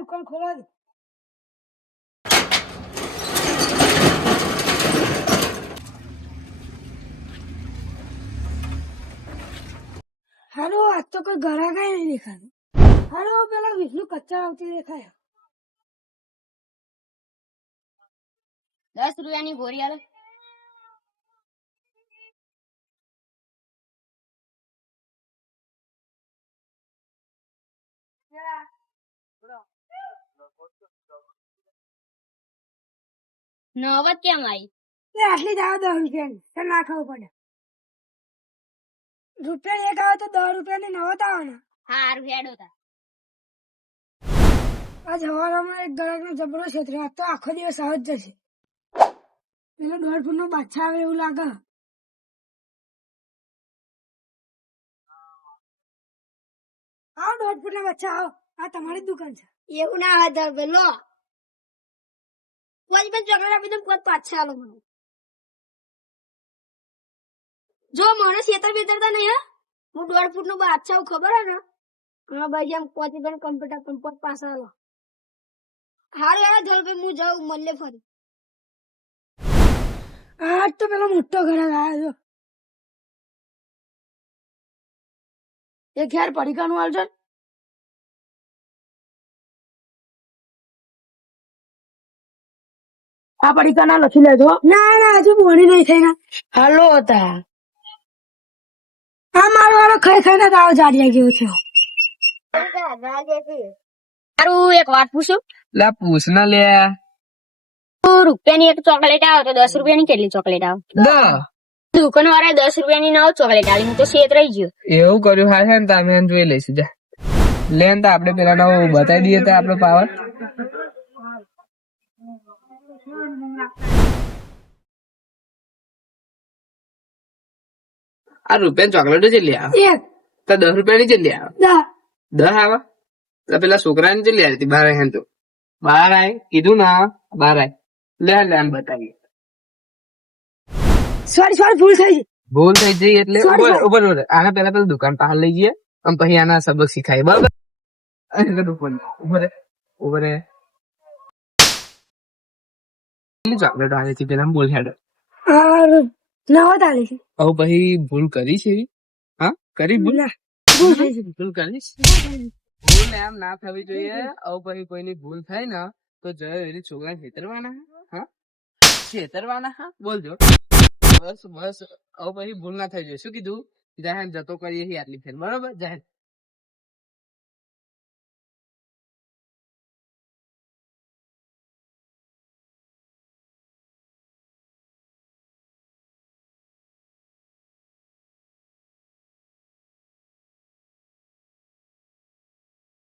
દુકાન ખોલા દે હાલો આજ તો કોઈ કઈ નહીં દેખાતું હાલો પેલા વિષ્ણુ કચ્ચા આવતી દેખાય દસ રૂપિયાની ગોળી આલે નવદ કેમ આવી? એ આટલી જ આવે દસ રૂપિયાની. તો નાખવું પડે. રૂપિયા એક આવે તો દસ રૂપિયાની નવત આવે ને. હારું હેડો તા આજ હવારમાં એક ગળાનો જબરો છે આજ તો આખો દિવસ આવ જ જશે. પેલો દોઢ ફૂટ નો બાદશાહ આવે એવું લાગે. આવો દોઢ ફૂટ ના બચ્ચા આવો. આ તમારી દુકાન છે. એવું ના હોય દર પેલો કોઈ પણ ચોકલેટ આપી દઉં કોઈ પાછા આલો મને જો મને છેતર બેતરતા નહીં હા હું દોઢ ફૂટ નો બાદશાહ ખબર હે ને હા ભાઈ એમ કોઈ પણ કમ્પ્યુટર કંપોટ પાછા આલો હારું યાર ધોલ ભાઈ હું જાઉં મળે ફરી આજ તો પેલો મોટો ઘરાક આવ્યો એ યાર પડીકાનું હાલશે આ પડીકા ના લખી લેજો ના ના હજુ બોણી નહીં થઈ ના હાલો હતા. આ મારો વાળો ખાઈ ખાઈને તાવ જાડિયા ગયો છે તારું એક વાત પૂછું? લે પૂછ ના લે. રૂપિયાની એક ચોકલેટ આવે તો દસ રૂપિયાની કેટલી ચોકલેટ આવે? દુકાન વાળા દસ રૂપિયાની નવ ચોકલેટ આવી. હું તો રહી ગયો. એવું કર્યું હા છે ને તમે જોઈ લઈશું જા. લે ને તો આપણે પેલા નો બતાવી દઈએ તો આપણો પાવર. આ રૂપિયા ચોકલેટ કેટલી આવે. તો દસ રૂપિયાની કેટલી આવે. દસ. આવે? તો પેલા છોકરાની કેટલી આવી હતી બાર તો. બાર આય. કીધું ના બાર આય. લે લે આને બતાવીએ. સોરી સોરી ભૂલ થઈ. ભૂલ થઈ જઈ એટલે ઉપર ઉપર આના પેલા પેલા દુકાન પાસે લઈ જઈએ અને પછી આના સબક શીખાય. બરાબર? ઉપર ઉપર ચોકલેટ આવી હતી પેલા બોલ હેડ. આલી છે. હવે પછી ભૂલ કરી છે. હા કરી ભૂલ? ભૂલ થઈ ભૂલ કરીશ ભૂલ એમ ના થવી જોઈએ. હવે પછી કોઈની ભૂલ થાય ને તો જય એની છોકરા છેતરવાના હા? છેતરવાના હા? બોલજો બસ બસ. હવે પછી ભૂલ ના થઈ જોઈએ. શું કીધું? જાહેર જતો કરીએ આટલી ફેર બરોબર? જાહેર.